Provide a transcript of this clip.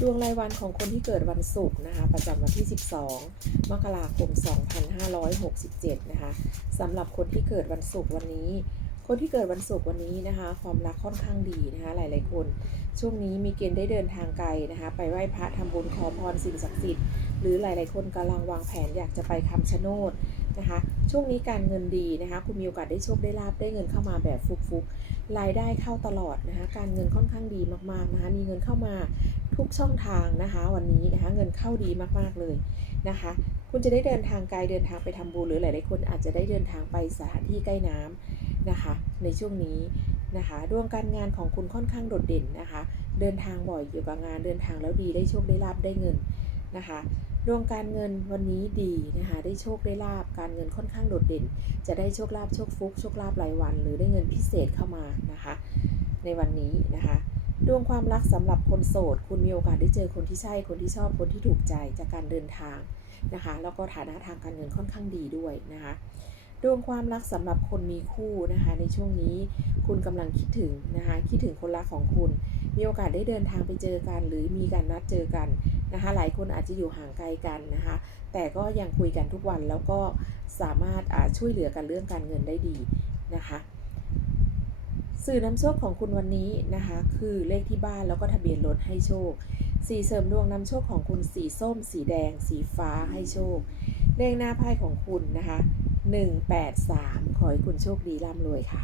ดวงรายวันของคนที่เกิดวันศุกร์นะคะ ประจำวันที่ 12 มกราคม 2567 นะคะสำหรับคนที่เกิดวันศุกร์วันนี้ คนที่เกิดวันศุกร์วันนี้นะคะ ความรักค่อนข้างดีนะคะ หลายๆคน ช่วงนี้มีเกณฑ์ได้เดินทางไกลนะคะ ไปไหว้พระทำบุญขอพรสิ่งศักดิ์สิทธิ์หรือหลาย ๆ คนกำลังวางแผนอยากจะไปคำชะโนดนะคะ ช่วงนี้การเงินดีนะคะ คุณมีโอกาสได้โชคได้ลาบได้เงินเข้ามาแบบฟุกๆรายได้เข้าตลอดนะคะ การเงินค่อนข้างดีมากๆนะคะ มีเงินเข้ามา ทุกช่องทางนะคะ วันนี้นะคะเงินเข้าดีมากๆเลยนะคะ คุณจะได้เดินทางไกลเดินทางไปทำบุญหรือหลายๆคนอาจจะได้เดินทางไปสถานที่ใกล้น้ำนะคะ ในช่วงนี้นะคะดวงการงานของคุณค่อนข้างโดดเด่นนะคะ เดินทางบ่อยเกี่กับงานเดินทางแล้วดีได้โชคได้ลาบได้เงินนะคะดวงการเงินวันนี้ดีนะคะได้โชคได้ลาบการเงินค่อนข้างโดดเด่น จะได้โชคลาภโชคฟุกโชคลาภรายวัน หรือได้เงินพิเศษเข้ามานะคะ ในวันนี้นะคะ ดวงความรักสำหรับคนโสด คุณมีโอกาสได้เจอคนที่ใช่ คนที่ชอบ คนที่ถูกใจจากการเดินทางนะคะ แล้วก็ฐานะทางการเงินค่อนข้างดีด้วยนะคะดวงความรักสำหรับคนมีคู่นะคะ ในช่วงนี้คุณกำลังคิดถึงนะคะคิดถึงคนรักของคุณ มีโอกาสได้เดินทางไปเจอกัน หรือมีการนัดเจอกันนะคะ หลายคนอาจจะอยู่ห่างไกลกันนะคะ แต่ก็ยังคุยกันทุกวันแล้วก็สามารถช่วยเหลือกันเรื่องการเงินได้ดีนะคะ สื่อนำโชคของคุณวันนี้นะคะ คือเลขที่บ้านแล้วก็ทะเบียนรถให้โชค สีเสริมดวงนำโชคของคุณสีส้ม สีแดง สีฟ้าให้โชค เลขหน้าไพ่ของคุณนะคะ 183 ขอให้คุณโชคดีร่ำรวยค่ะ